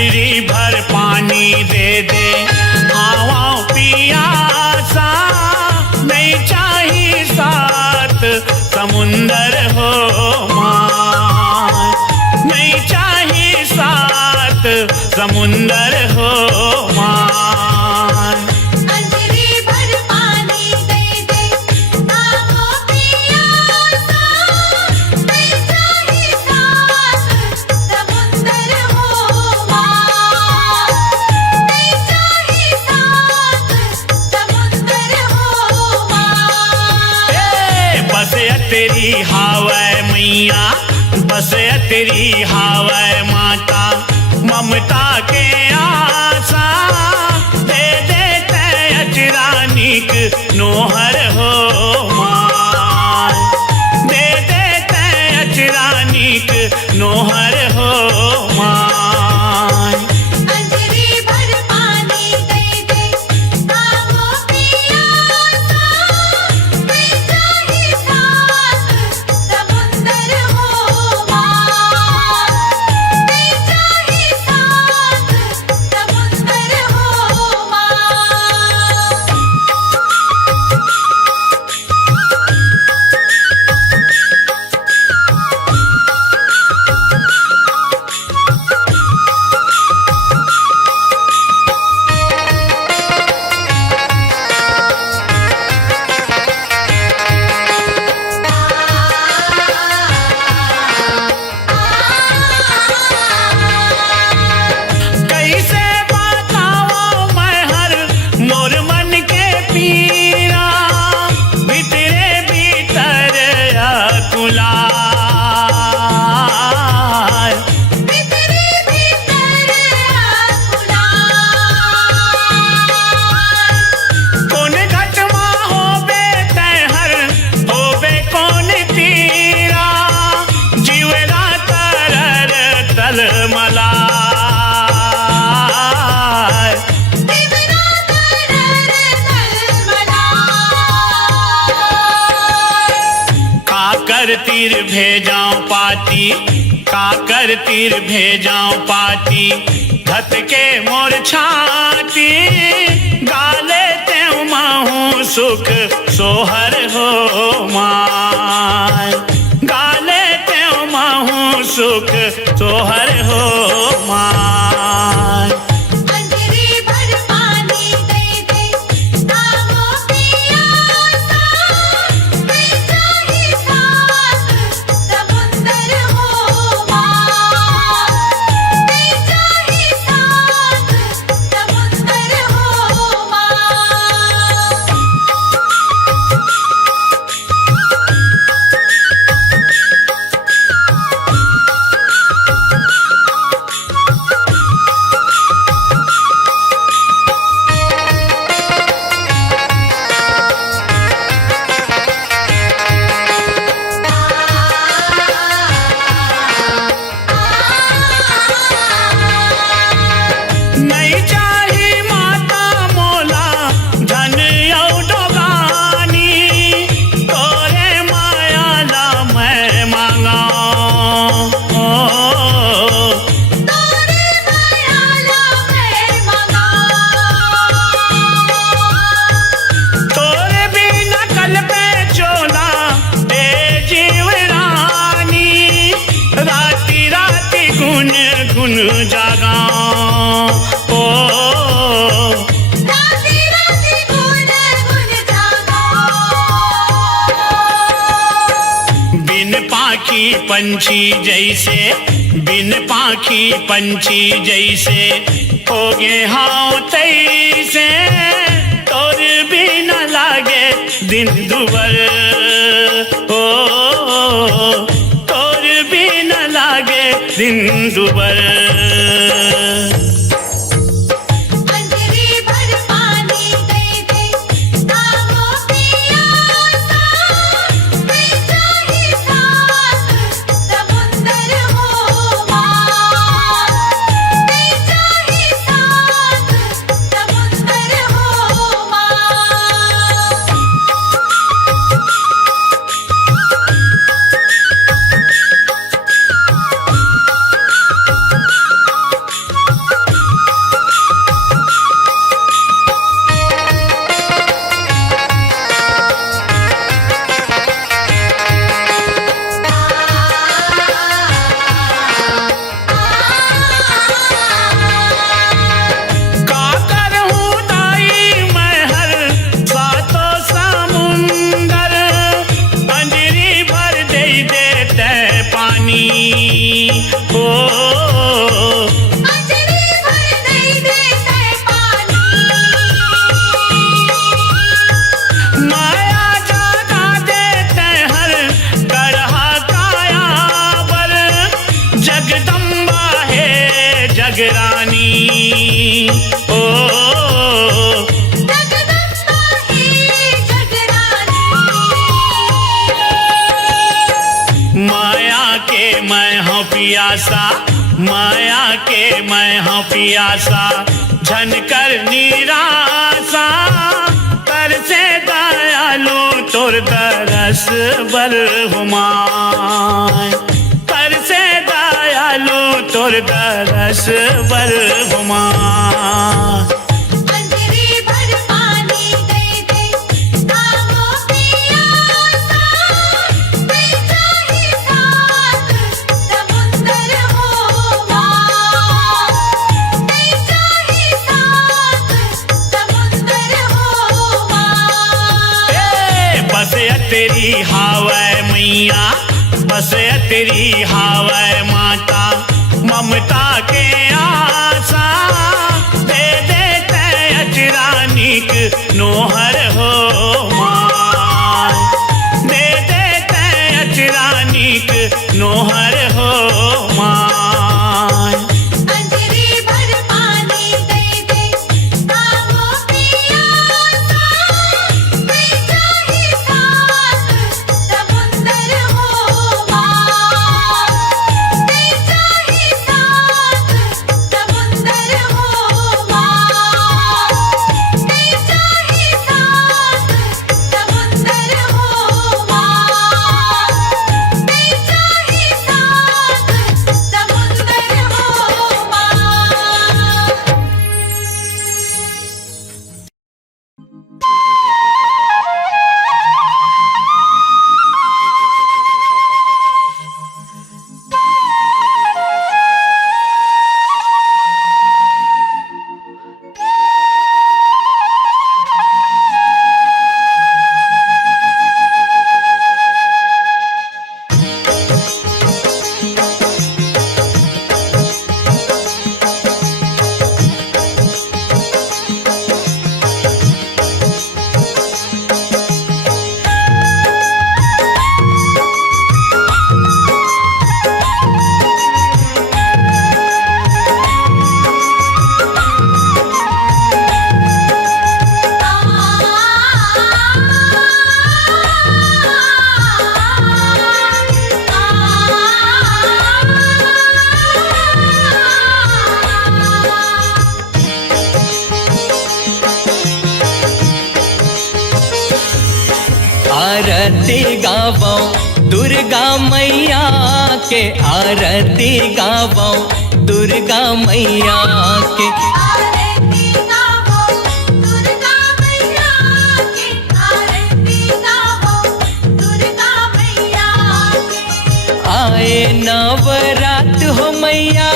अंजरी भर पानी दे दे आवा पियासा, नहीं चाहिए साथ समुंदर हो माँ, नहीं चाहिए साथ समुंदर हो माँ। तेरी हावै मैया बस तेरी हावै माता, ममता के आसा दे देते अजरानिक नोहर हो माँ, दे देते अजरानिक नोहर हो माँ। तीर भेजाऊं पाती, काकर तीर भेजाऊं पाती, धत के मोर छाती, गाले ते माहू सुख सोहर हो माँ, गाले ते माहू सुख सोहर हो माँ। जागा ओ राती राती गुन गुन जागा, बिन पाखी पंछी जैसे, बिन पाखी पंछी जैसे हो गे हाउ तैसे, तोर भी न लागे दिन दुबर ओ, तोर भी न लागे दिन दुबर। जगरानी। ओ जगदम्बा हे जगरानी। माया के मैं हूँ पियासा, माया के मैं हूँ पियासा, झनकर निराशा कर से दयालु तोर दरस बरहुमाय, कर से दयालु तोर दरस बरहुमाय। अंजरी भर पानी दे दे आवो पियासा, मैं चाहे साथ समुंदर हो माँ, मैं चाहे साथ समुंदर हो माँ। बस तेरी हावै मैया, बस तेरी हावै माता, ममता के आशा दे देते अजरानिक नोहर हो माँ, दे देते अजरानिक नोहर हो माँ। अंजरी भर पानी दे दे आवो पियासा, मैं चाहे साथ समुंदर हो माँ, मैं चाहे साथ समुंदर हो माँ, मैं चाहे साथ समुंदर हो माँ, मैं चाहे साथ समुंदर हो माँ। आरती गावो दुर्गा मैया के, आरती गावो दुर्गा मैया के। आरती गावो दुर्गा मैया के, आरती गावो दुर्गा मैया के। आए नवरात हो मैया,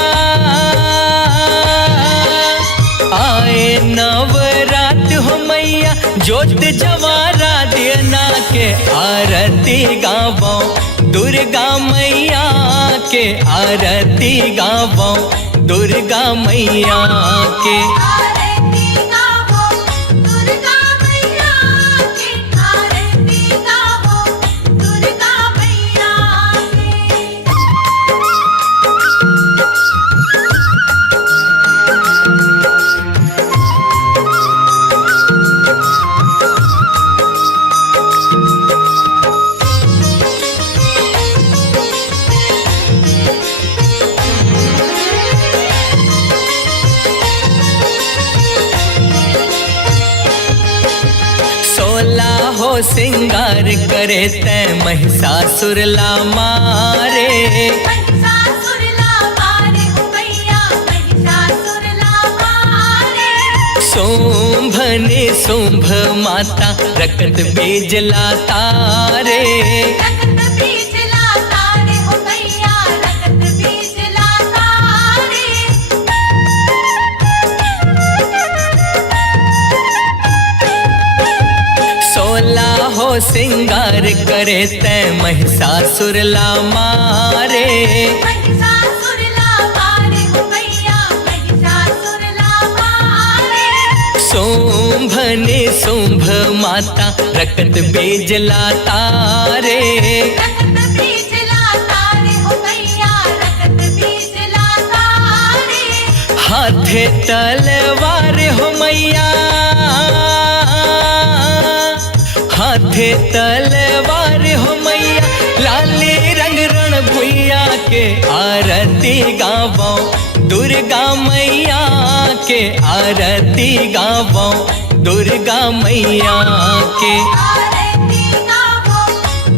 आए नवरात हो मैया, ज्योत जवारा देना के। आरती गावो दुर्गा मैया के, आरती गावो दुर्गा मैया के। आरती गावो दुर्गा मैया के, आरती गावो दुर्गा मैया के। हो सिंगार करे तै महिषासुर ला मारे। महिषासुर ला मारे हो मैया, महिषासुर ला मारे। शुंभ ने शुंभ माता रकत बीज ला तारे। रकत बीज ला तारे हो मैया, रकत बीज ला तारे। 16 हो सिंगार करे तै महिषासुर ला मारे। महिषासुर ला मारे हो मैया, महिषासुर ला मारे। शुंभ ने शुंभ माता रकत बीज ला तारे। रकत बीज ला तारे हो मैया, रकत बीज ला तारे। हाथे तलवार हो मैया, हाथे तलवार हो मैया, लाली रंग रण भुइया के आरती गावो, दुर्गा मैया के आरती गावो, दुर्गा मैया के आरती गावो,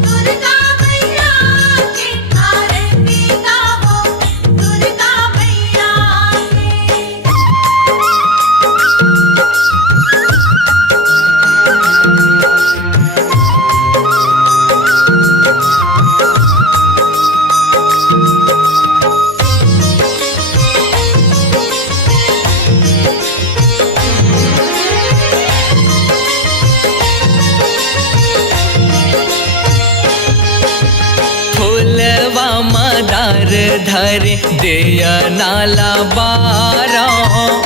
दुर्गा मैया की आरती गावो, दुर्गा मैया की। फूलवा मदार धरे दिया नाला बारा,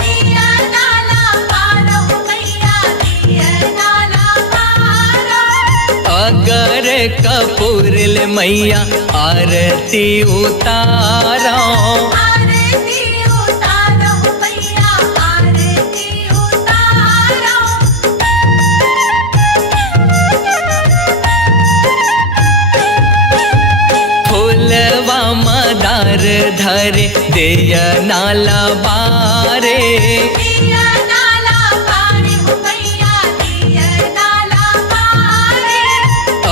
दिया नाला पारो मैया, दिया नाला पारो। अगर कपूर ले मैया आरती उतारा, आरती उतारो मैया, आरती उतारो। फूलवा मदार धरे दिया नाला बारे, दिया नाला पारे हो मैया, दिया नाला पारे।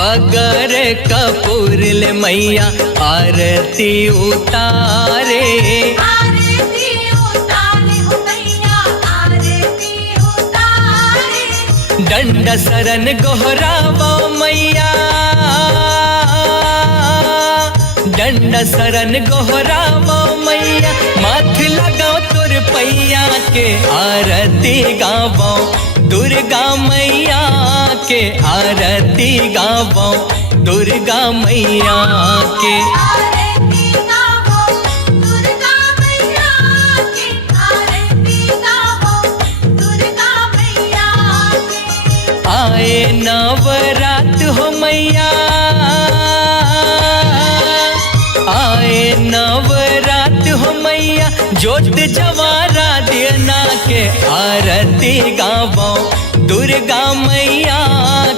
अगर कपूर ले मैया आरती उतारे, आरती उतारे हो मैया, आरती उतारे। दंड शरण गोहरावो मैया, दंड शरण गोहरावो मैया, माथ लगाओ तुर पैया के आरती गावो, दुर्गा मैया के आरती गावो, दुर्गा मैया के आरती गावो, दुर्गा मैया की आरती गावो, दुर्गा मैया की। आए नवरात हो मैया, आए नवरात हो मैया, जोत जवारा देना के आरती गावो, दुर्गा मैया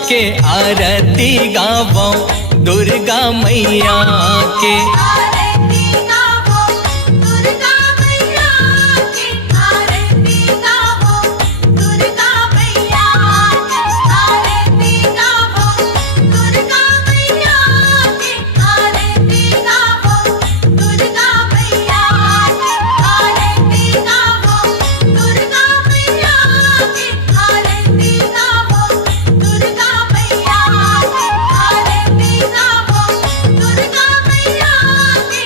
के आरती गावो, दुर्गा मैया के आरती गावो, दुर्गा मैया की आरती गावो, दुर्गा मैया की आरती गावो, दुर्गा मैया की आरती गावो, दुर्गा मैया की आरती गावो, दुर्गा मैया की आरती गावो, दुर्गा मैया की आरती गावो, दुर्गा मैया की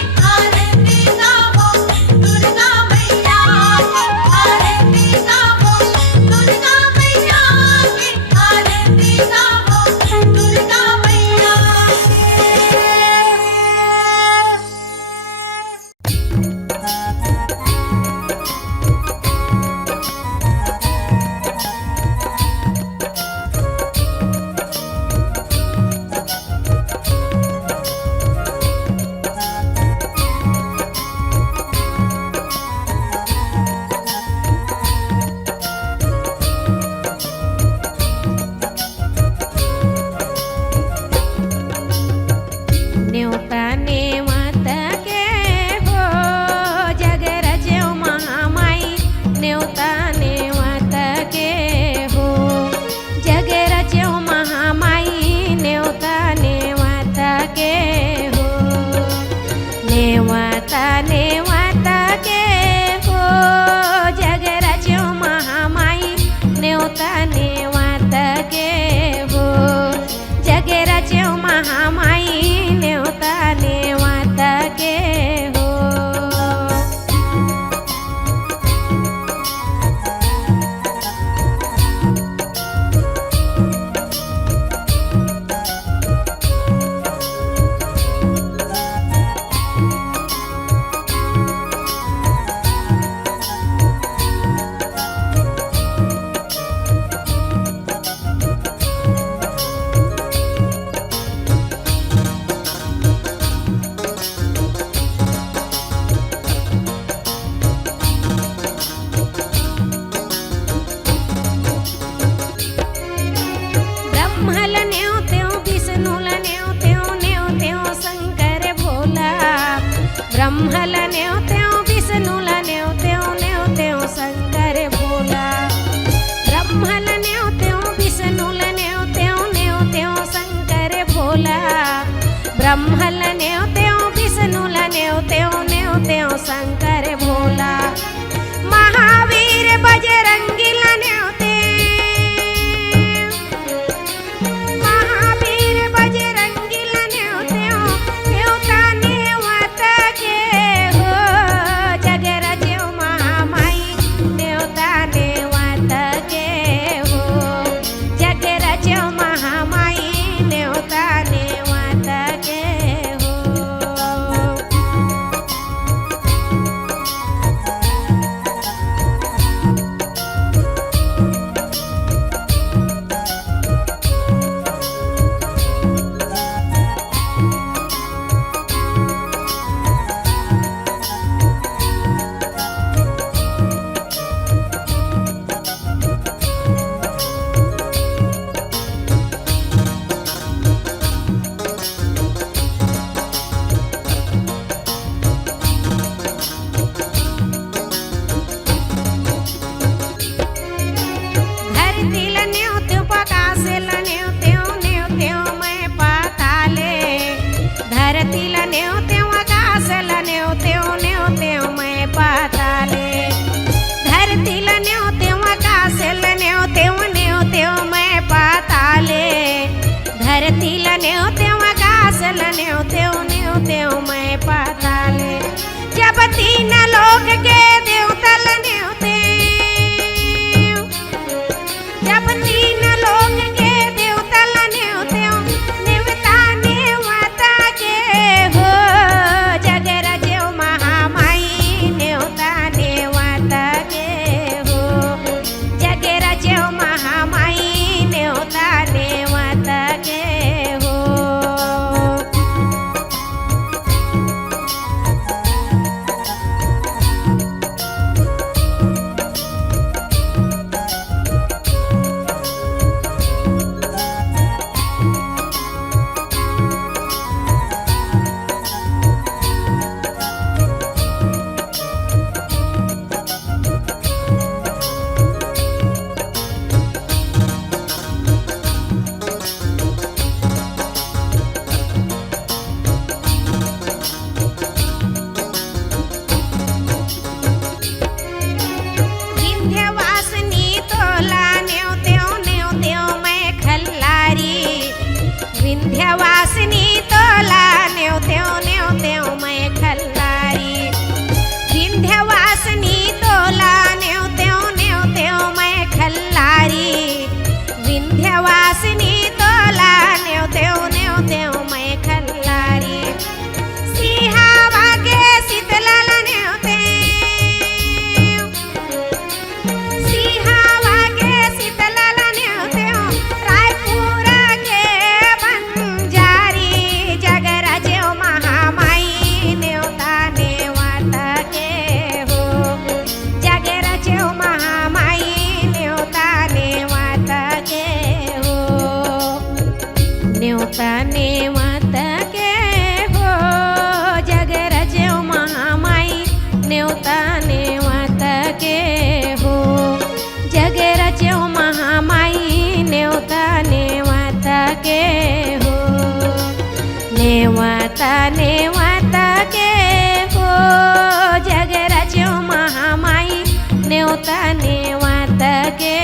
न्योता नेवात गे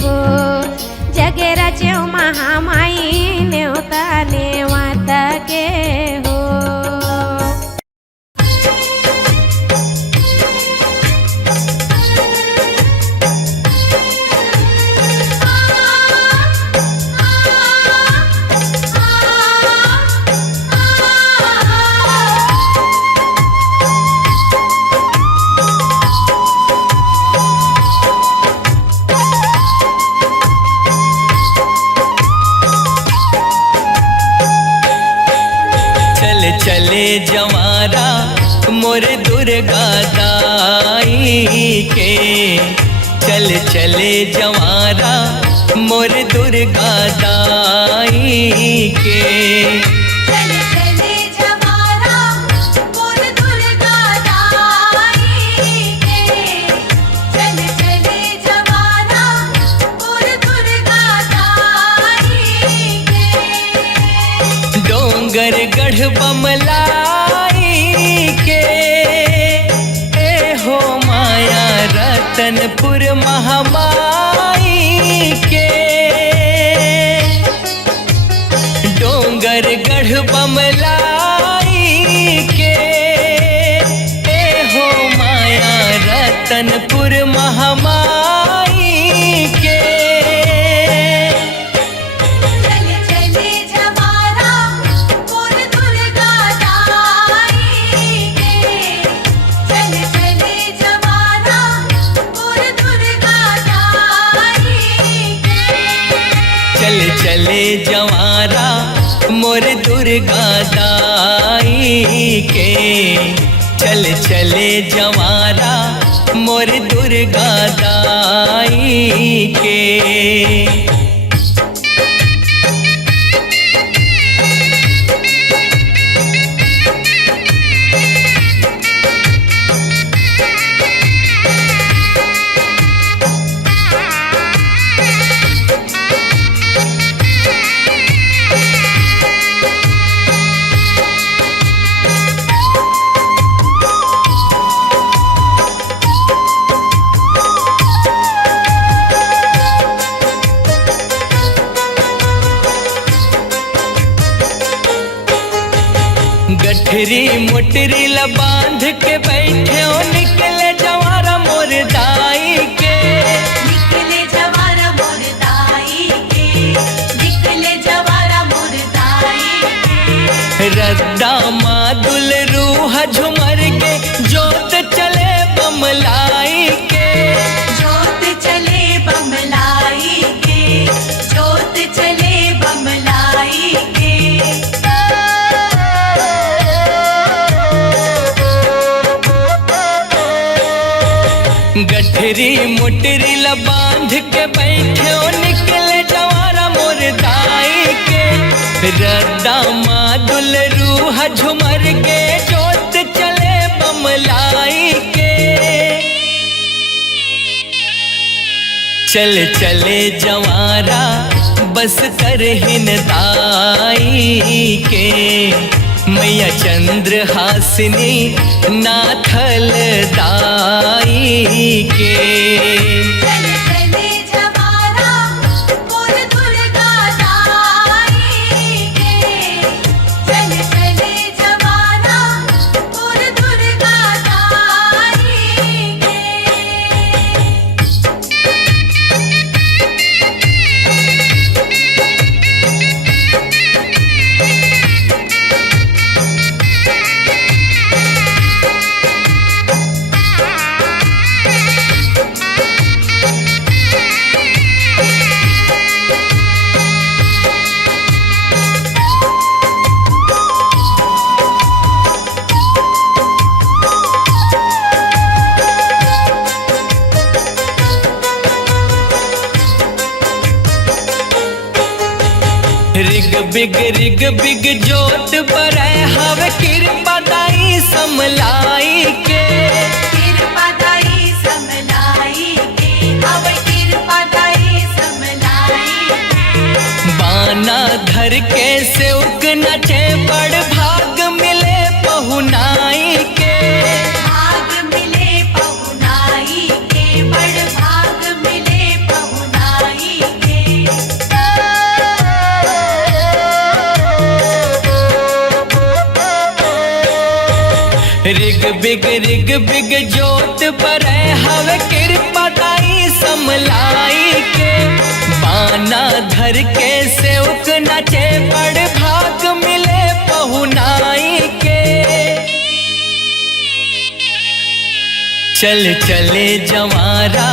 हो जगे रच्यो महामाई न्योता नेवात गे हो चले जवारा मोर दुर्गा दाई के चल चले जवारा मोर दुर्गा दाई के चले चले जवारा मोर दुर्गा दाई के चले चले जवारा मोर दुर्गा दाई के डोंगर गढ़ बमलाई के ए हो माया रतनपुर महामाई के डोंगर गढ़ बमलाई के ए हो माया रतनपुर महामाई के चले चले जवारा मोर दुर्गा दाई के चले चले जवारा मोर दुर्गा दाई के चल चले जवारा मोर दुर्गा दाई के चल चले जवारा मोर दुर्गा दाई के गठरी मुटरी ल बांध के बैठे ओ निकले जवारा मोर दाई के निकले जवारा मोर दाई के निकले जवारा मोर दाई के रद्दा मादुल रूह झुमर के जोत चले बमलाई के जोत चले बमलाई के जोत चले बमलाई के गठरी मुटरी ल बांध के बैठे ओ निकले जवारा मोर दाई के रद्दा मादुल रूह झुमर के जोत चले बमलाई के चल चले जवारा बस करहिन दाई के मैया चंद्र हासिनी नाथल दाई के चले चले जवारा मोर दुर्गा दाई के चले चले जवारा मोर दुर्गा दाई के रिग बिग जोत पर हवे कृपा दाई समलाई के कृपा दाई समलाई के हवे कृपा दाई समलाई के बाना धर के से उग नचे बड़ भाग मिले पहुनाई के भाग मिले पहुनाई के बड़ बिग रिग बिग जोत बरे हवे कृपा दाई समलाई के बाना धर के सेवक नचे बड़ भाग मिले पहुनाई के चल चले जवारा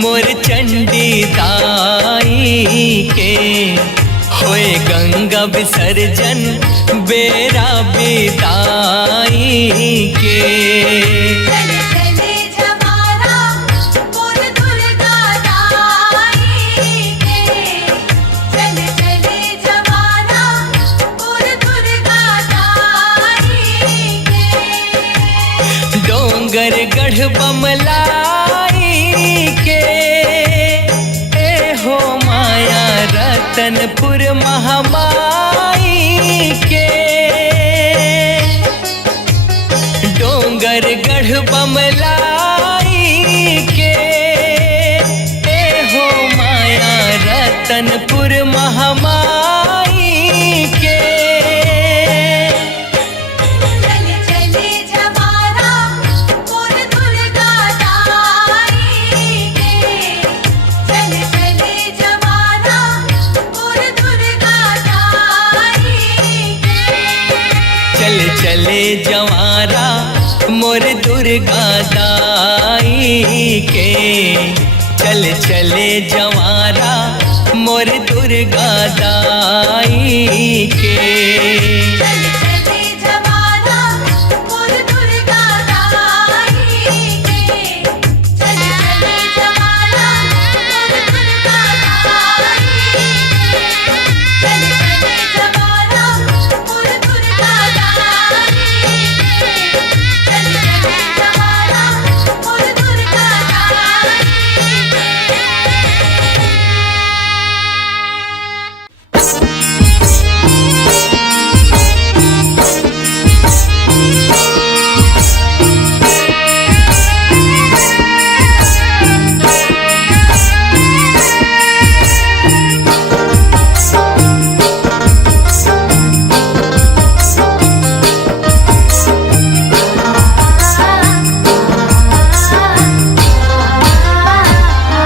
मोर चंडी दाई के होए गंगा विसर्जन बेरा बिदाई के चले चले जवारा मोर दुर्गा दाई के चले चले जवारा मोर दुर्गा दाई के डोंगर गढ़ बमलाई के ए हो माया रतनपुर महामाई के डोंगर गढ़ बमलाई के ए हो माया रतनपुर महामाई के चले चले जवारा मोर दुर्गा दाई के चले चले जवारा मोर दुर्गा दाई के चल चले जवारा मोर दुर्गा दाई के चल चले जवारा मोर दुर्गा दाई के चले चले जवारा मोर दुर्गा दाई के चले चले जवारा मोर दुर्गा दाई के चले चले जवारा मोर दुर्गा दाई के चले चले जवारा मोर दुर्गा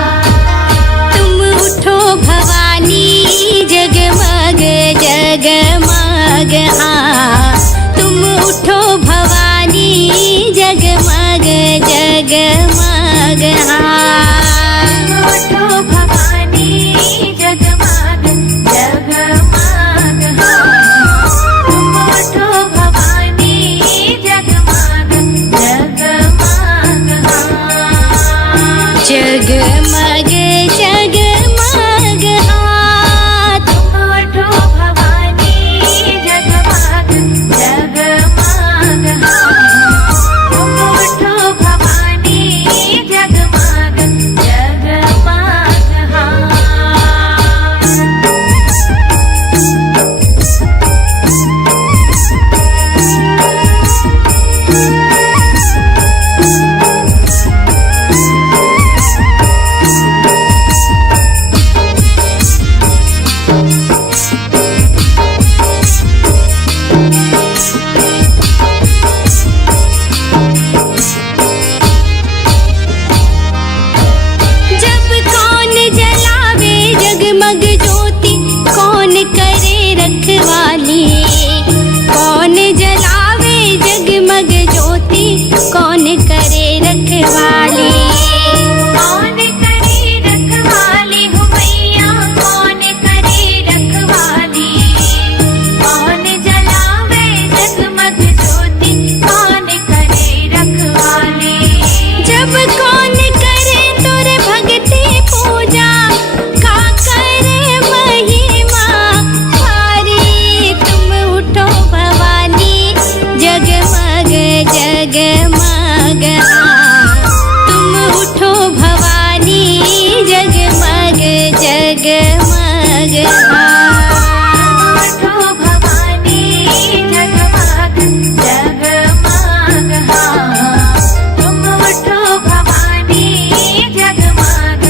तुम उठो भवानी जगमग जगमग तुम उठो भवानी जगमग जगमग उठो भवानी जगमग जगमग तुम उठो भवानी जगमग जगमग जगमग जगमग तुम उठो भवानी जगमग जगमग तुम उठो भवानी जगमग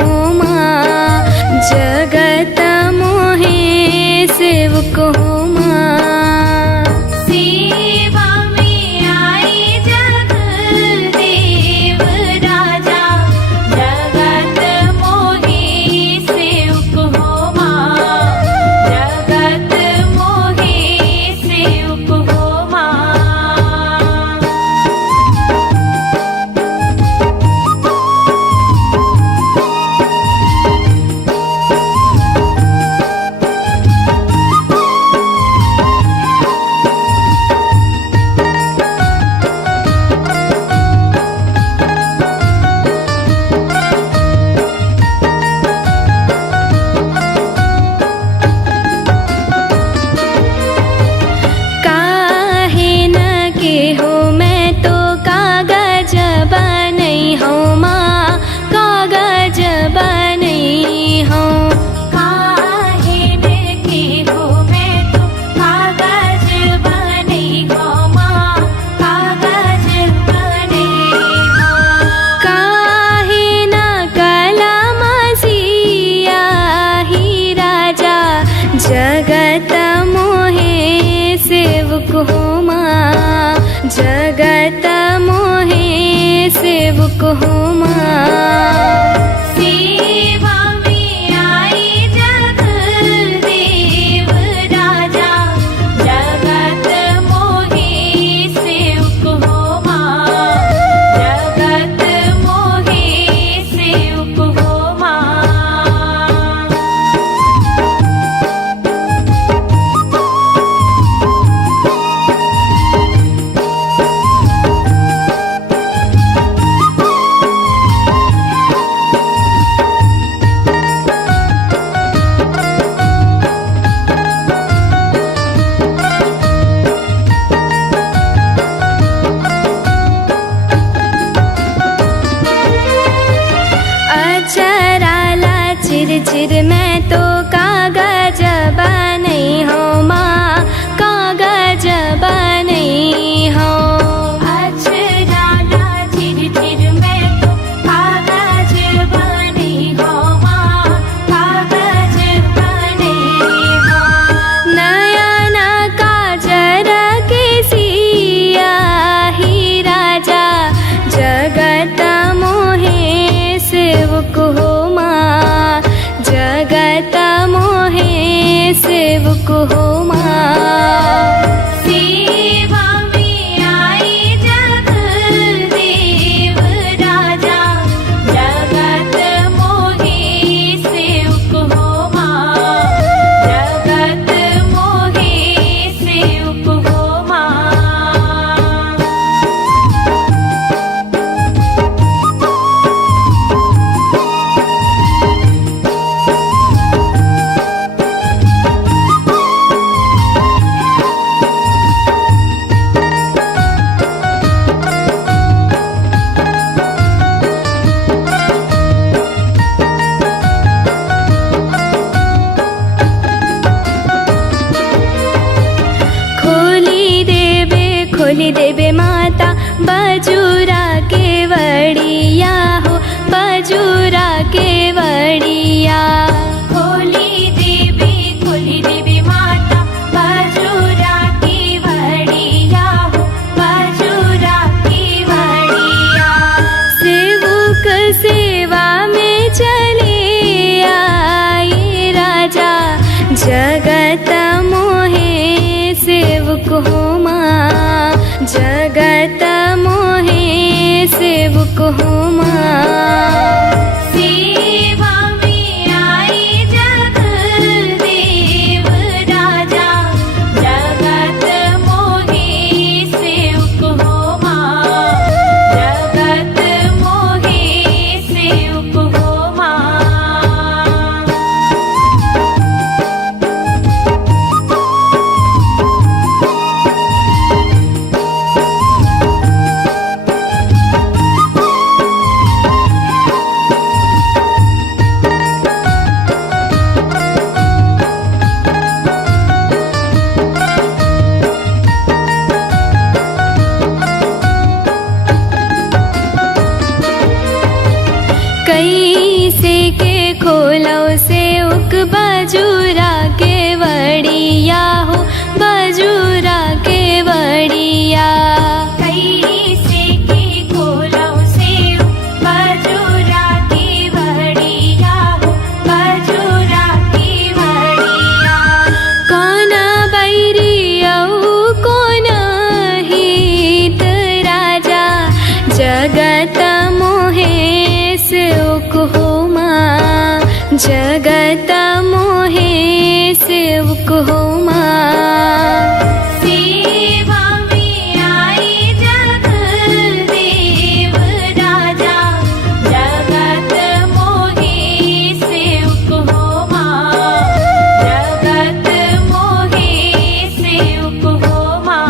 हो माँ, जगत मोहे सेवक हो माँ। सेवा में आई जगदेव राजा, जगत मोहे सेवक हो माँ, जगत मोहे सेवक हो माँ। काहे न के हो मैं तो कागज बनई हो माँ, कागज बनई हो। काहे न के हो मैं तो कागज बनई हो माँ, कागज बनई हो। काहे न कलम सियाही राजा, जगत मोहे सेवक हो माँ, जगत मोहे सेवक हो माँ। सेवा में आई जगदेव राजा, जगत मोहे सेवक हो माँ, जगत मोहे सेवक हो माँ। अचराला चिर चिर मैं तो कागज बनई हो माँ, कागज बनई हो। अचराला चिर चिर मैं तो कागज बनई हो माँ, कागज बनई हो। नयन काजर के सियाही राजा, जगत मोहे सेवक हो माँ, जगत मोहे सेवक हो माँ। सेवा में आई जगदेव राजा, जगत मोहे सेवक हो माँ, जगत मोहे सेवक हो माँ। खोली देवे माता बजूरा के वड़िया हो, बजूरा के वड़िया। खोली देवी माता बजूरा की वड़िया हो, बजूरा की वड़िया। सेवक सेवा में चले आए राजा, जगत मोहे सेवक हो माँ, जगत मोहे सेवक हो माँ। सेवा में आई जगदेव राजा, जगत मोहे सेवक हो माँ, जगत मोहे सेवक हो माँ। से के खोलो से उक बजूरा के वड़िया हो बजूरा के वड़िया कैरी से के खोलो से बजूरा की वड़िया हो बजूरा की वड़िया कौन बैरी औ कौन हित राजा जगत मोहे से उक हो माँ जगत मोहे से उक हो माँ सेवा में आई जगदेव राजा जगत मोहे सेवक हो माँ जगत मोहे सेवक हो माँ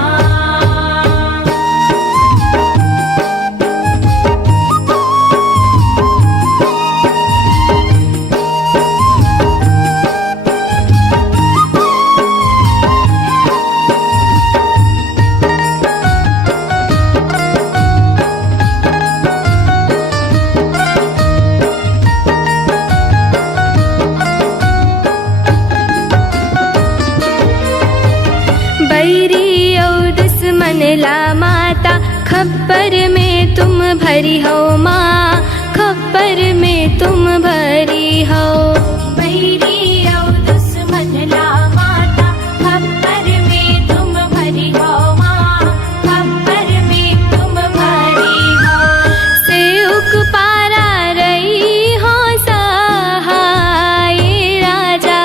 बैरी औ दुश्मन ला माता खप्पर में तुम भरी हो माँ खप्पर में तुम भरी हो बैरी औ दुश्मन ला माता खप्पर में तुम भरी हो माँ खप्पर में तुम भरी हो से उक पारा रही हो सहाय राजा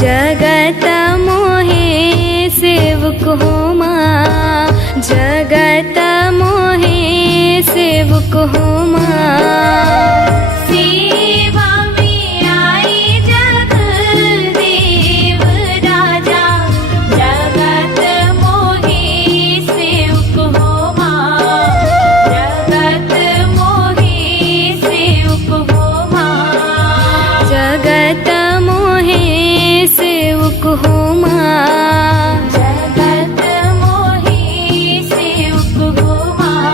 जगत मोहे सेवक हो माँ जगत मोहे सेवक हो माँ सेवा में आई जगदेव राजा जगत मोहे सेवक हो माँ जगत मोहे सेवक हो माँ जगत मोहे सेवक हो माँ जगत मोहे सेवक हो माँ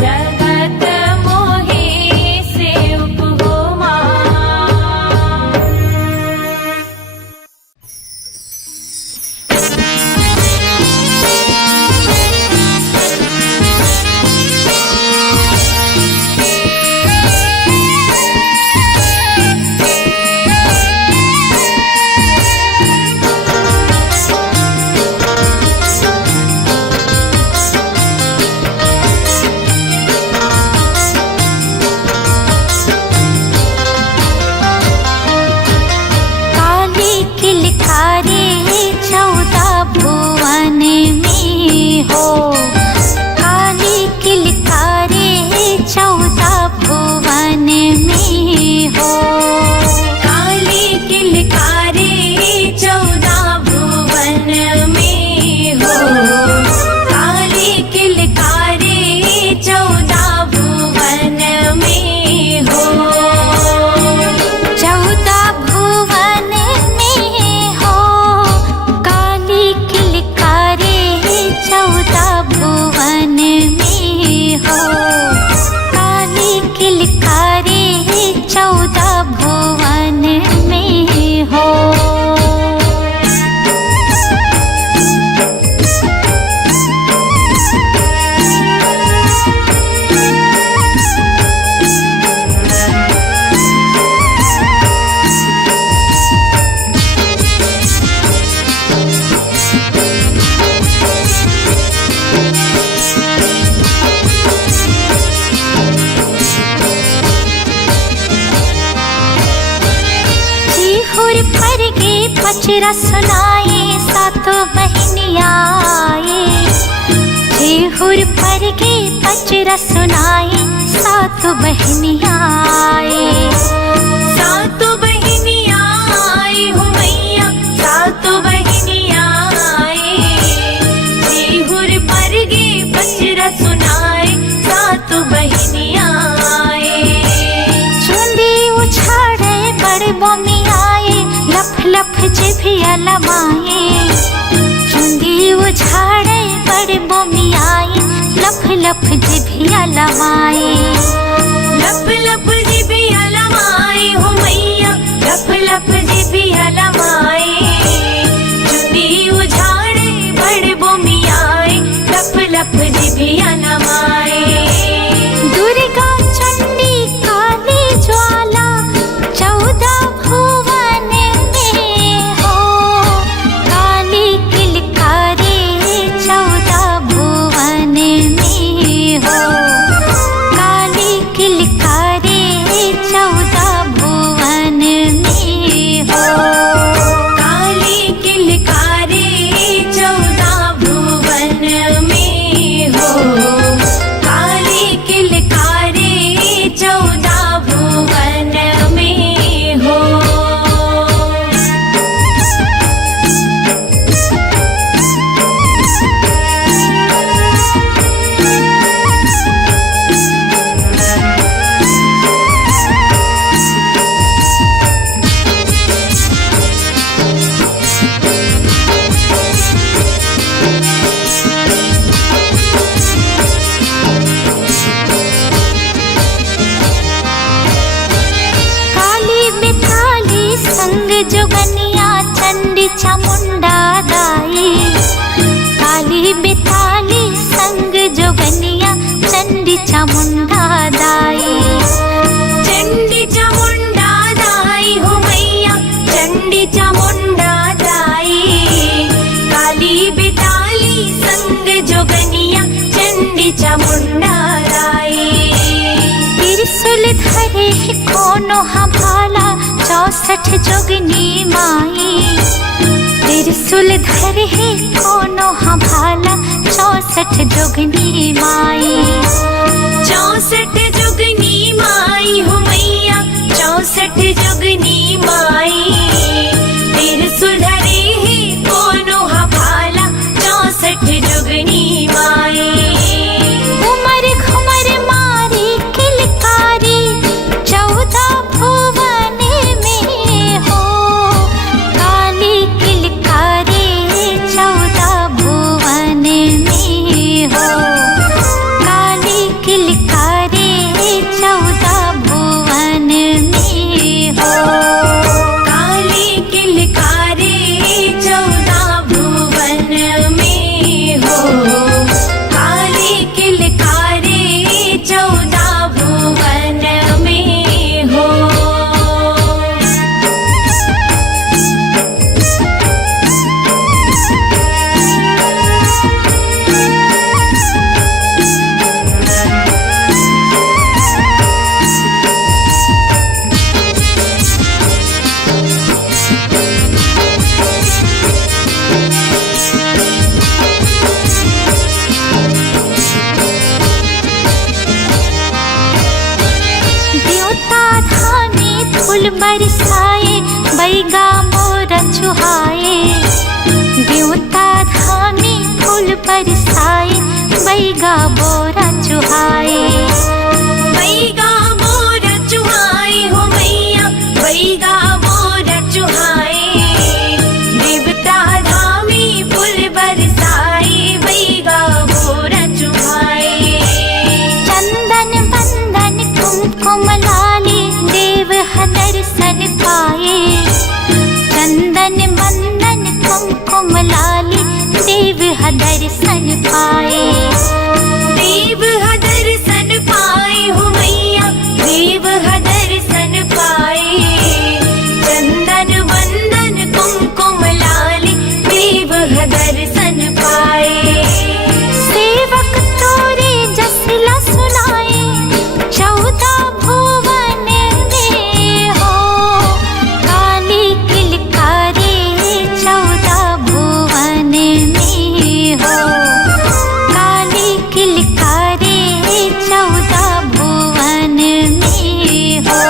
जगत मोहे सेवक हो माँ काली किलकारी 14 भुवन में हो काली किलकारी 14 भुवन में हो काली किलकारी 14 भुवन में हो काली किलकारी 14 भुवन में हो 14 भुवन में हो काली किलकारी 14 भुवन में हो काली किलकारी 14 भुवन में हो जीहुर पर के पचरा सुनाए सातों बहनिया आए जीहुर पर के पचरा सुनाए सातों बहनिया आए सातों बहनियाँ आई हो मैया सातों बहनियाँ आई जीहुर पर गे बचरा सुनाए सातों बहनियाँ आई चुंदी उछाड़े बड़े मम्मी आए लफ लफ जिभिया लमाए चुंदी उछाड़े बड़े मम्मी आए लफ लफ जिभिया लमाए लप लप जिभिया लमाए चामुंडा दाई। काली बेताली संग जोगनिया चंडी चामुंडा दाई। चंडी चामुंडा दाई हो मैया चंडी चामुंडा दाई। काली बेताली संग जोगनिया चंडी चामुंडा दाई। त्रिशूल धरे कोनो भाला 64 जोगनी माई। त्रिशूल धरे कोनो भाला 64 जोगनी माई। 64 जोगनी माई हो मैया 64 जोगनी माई। त्रिशूल धरे कोनो भाला 64 जोगनी माई। उमर घुमर मारी किलकारी 14 भुवन में हो। काली किलकारी 14 भुवन में हो। काली किलकारी 14 भुवन में हो। काली किलकारी 14 भुवन में हो। काली किलकारी 14 भुवन में हो। देवता धामी फूल बरसाए बैगा मोर चुहाए। देवता धामी फूल बरसाए बैगा बोरा चुहाए। बैगा मोर चुहाए हो मैया बैगा मोर चुहाए। देवता धामी फूल बरसाए बैगा मोर चुहाए। चंदन बंदन कुमकुम लाली देव दर्शन पाए। चंदन बंदन कुमकुम लाली देव दर्शन पाए। देव दर्शन पाए हो मैया देव दर्शन पाए। चंदन बंदन कुमकुम लाली देव दर्शन पाए। सेवक तोरे जसला सुनाए 14 भुवन में हो। काली किलकारी 14 भुवन में हो। काली किलकारी 14 भुवन में हो।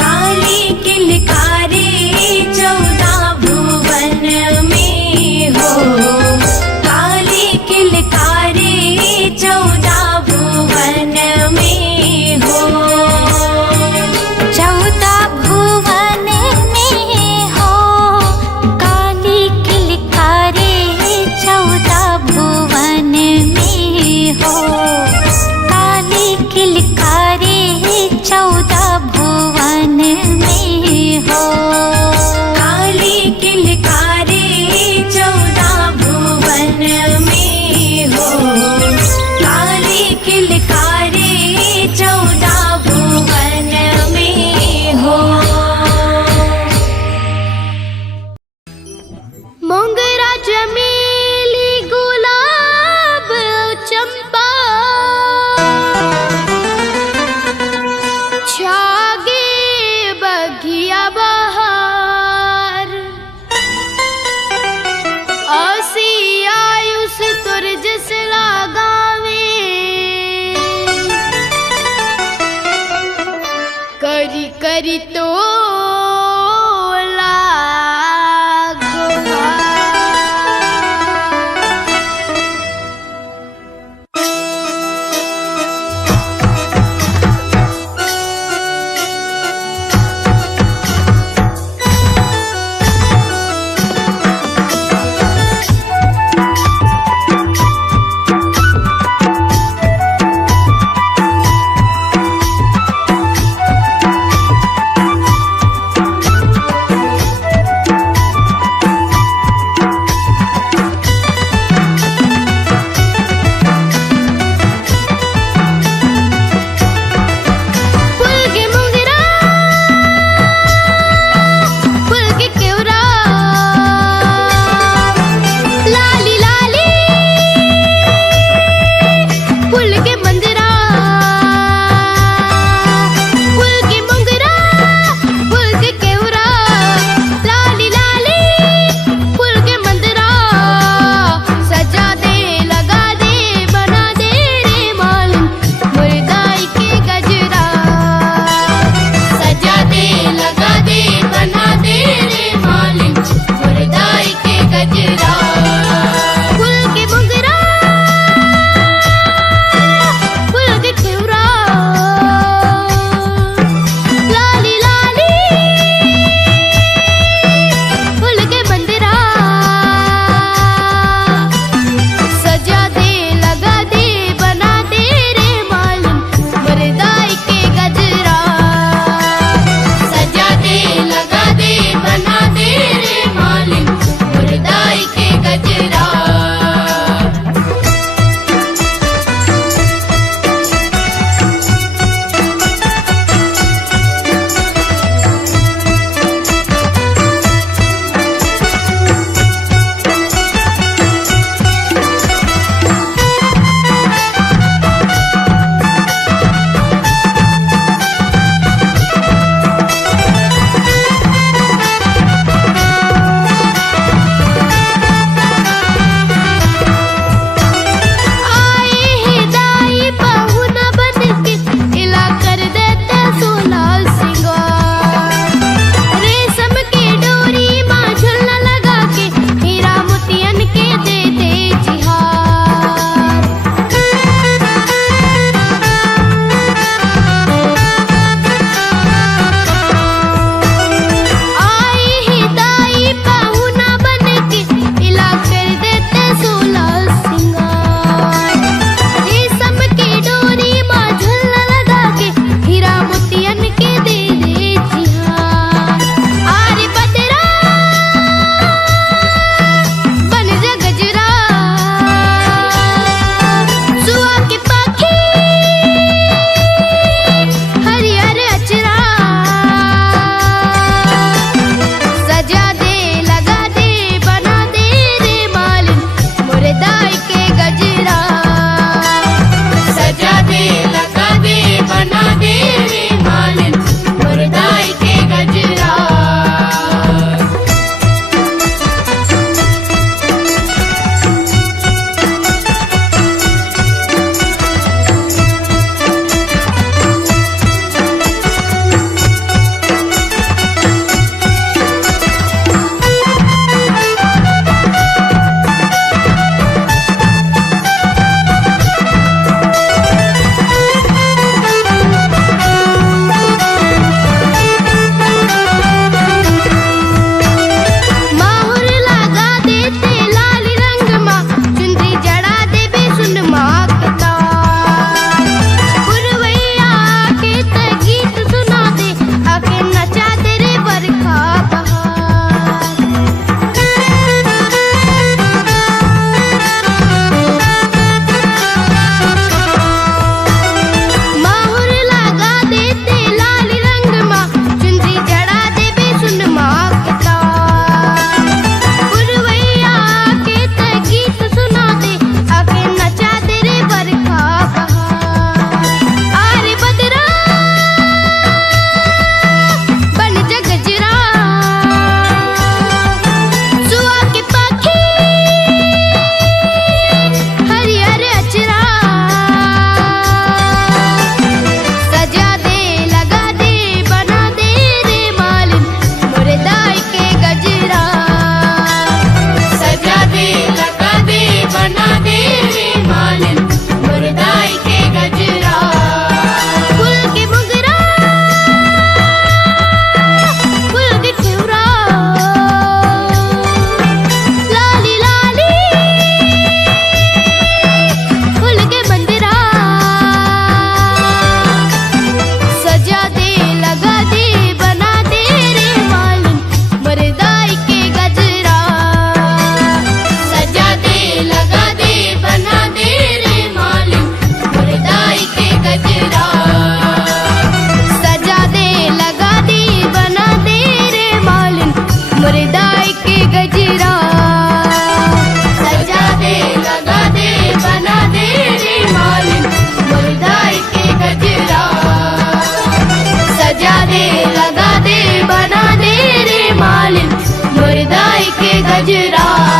काली किलकारी 14 भुवन में हो। काली किलकारी 14 भुवन में हो। 14 भुवन में हो। काली किलकारी 14 भुवन में हो। काली किलकारी 14 भुवन में हो। काली किलकारी 14 भुवन में हो। काली किलकारी 14 भुवन में हो। मोंगरा चमेली गुलाब चंपा छागे बगिया बहार। आसी आयुष तुर जस लगावे करी करी तो गजरा।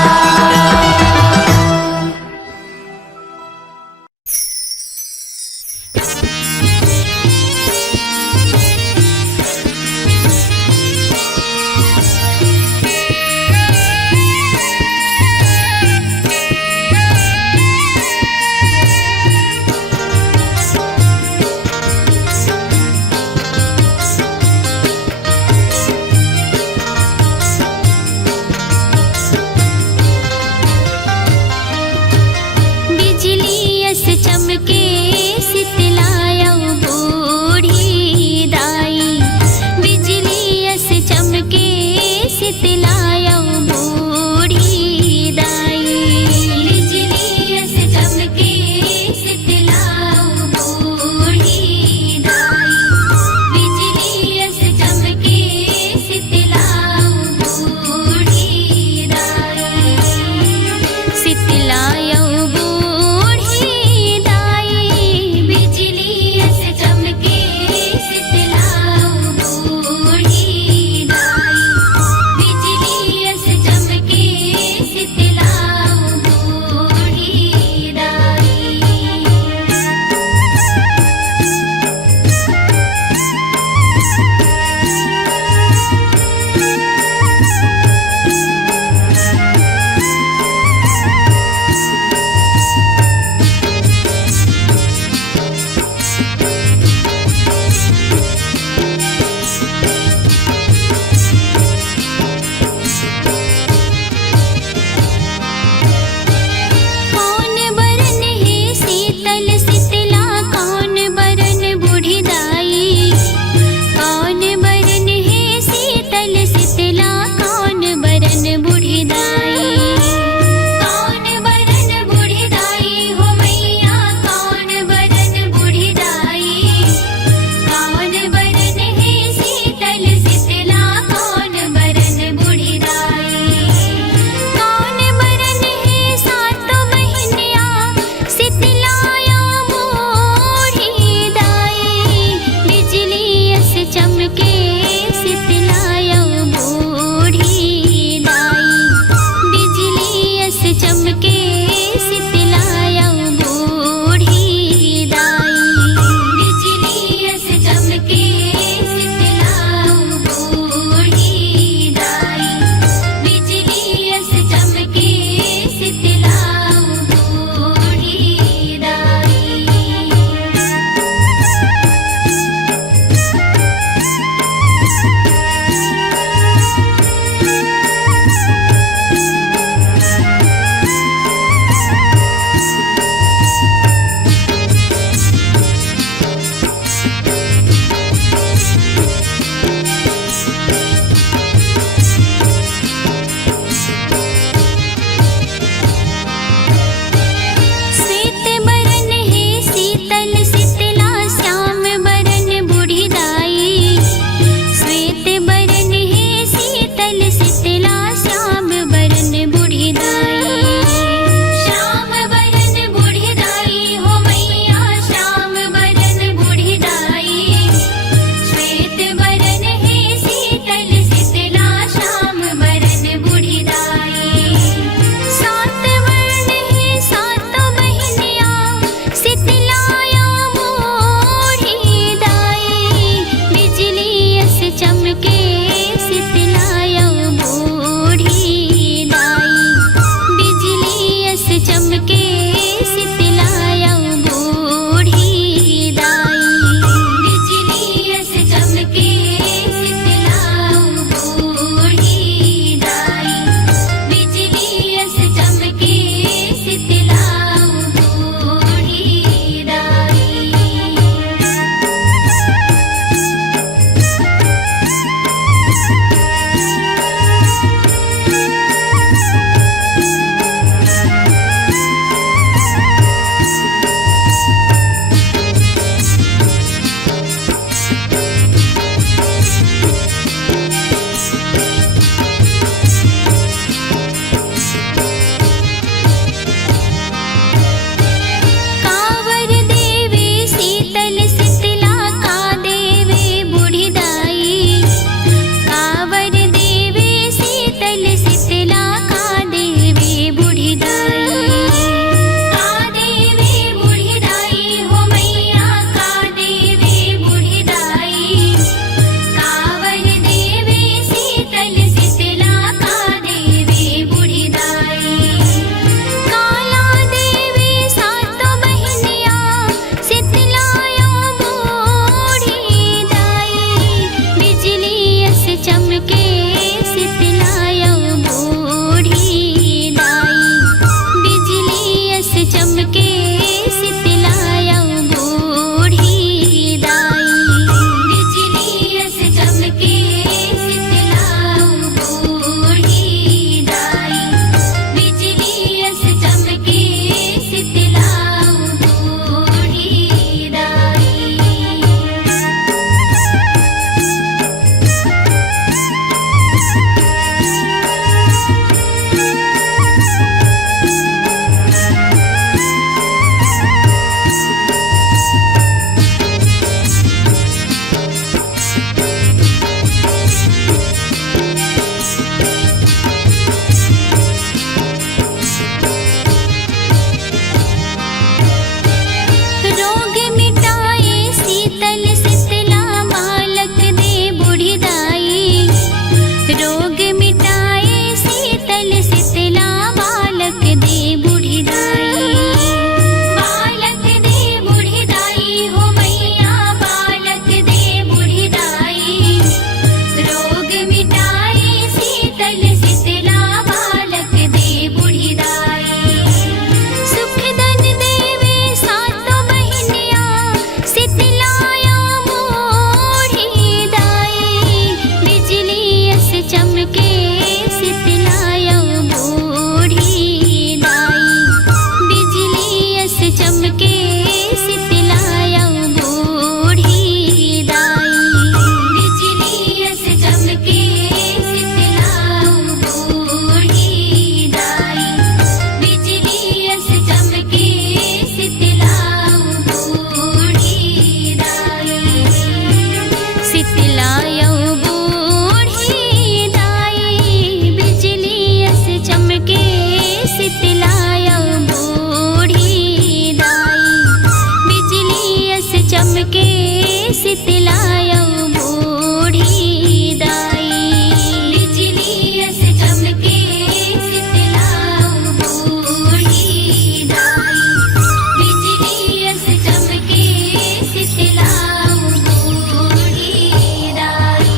शीतलायौ बूढ़ी दाई बिजली से चमके शीतलायौ बूढ़ी दाई बिजली से चमके शीतलायौ बूढ़ी दाई।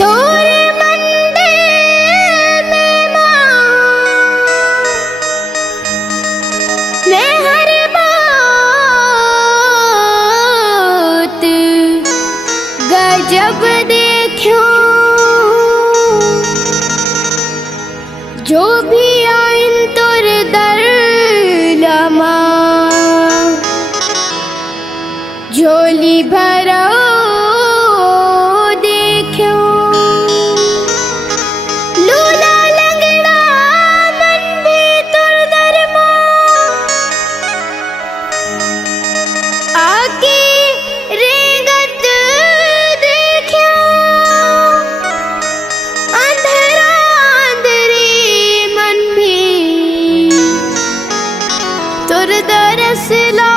तोरे मंदिर में माँ मैं हर बात गजब देखूं जो भी आइन तोर दर लमा झोली भरो देखूं लूला लंगड़ा मन भी तोर दर आके रेंगत देखूं अंधेरा अंधेरी मन भी तोर दरस ला